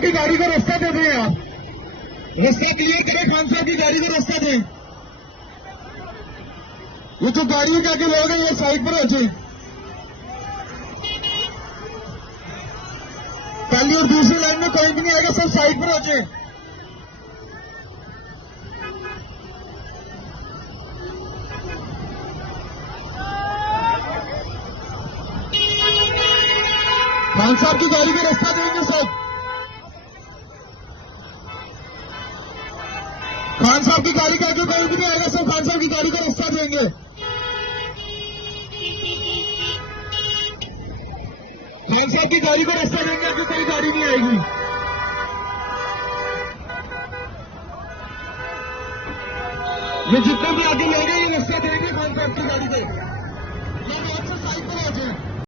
साहब की गाड़ी को रास्ता दे दें आप, रास्ता क्लियर करें, खान साहब की गाड़ी को रास्ता दें। ये जो गाड़ियों के आगे लोग हैं ये साइड पर हो जाए। पहली और दूसरी लाइन में कोई भी नहीं आएगा, सब साइड पर हो जाए। खान साहब की गाड़ी को रास्ता देंगे सब। खान साहब की गाड़ी का आगे कोई भी नहीं आएगा, सब खान साहब की गाड़ी को रास्ता देंगे। खान साहब की गाड़ी को रास्ता देंगे, आगे कोई गाड़ी नहीं आएगी। ये जितने भी आगे लोग हैं ये रास्ता देंगे।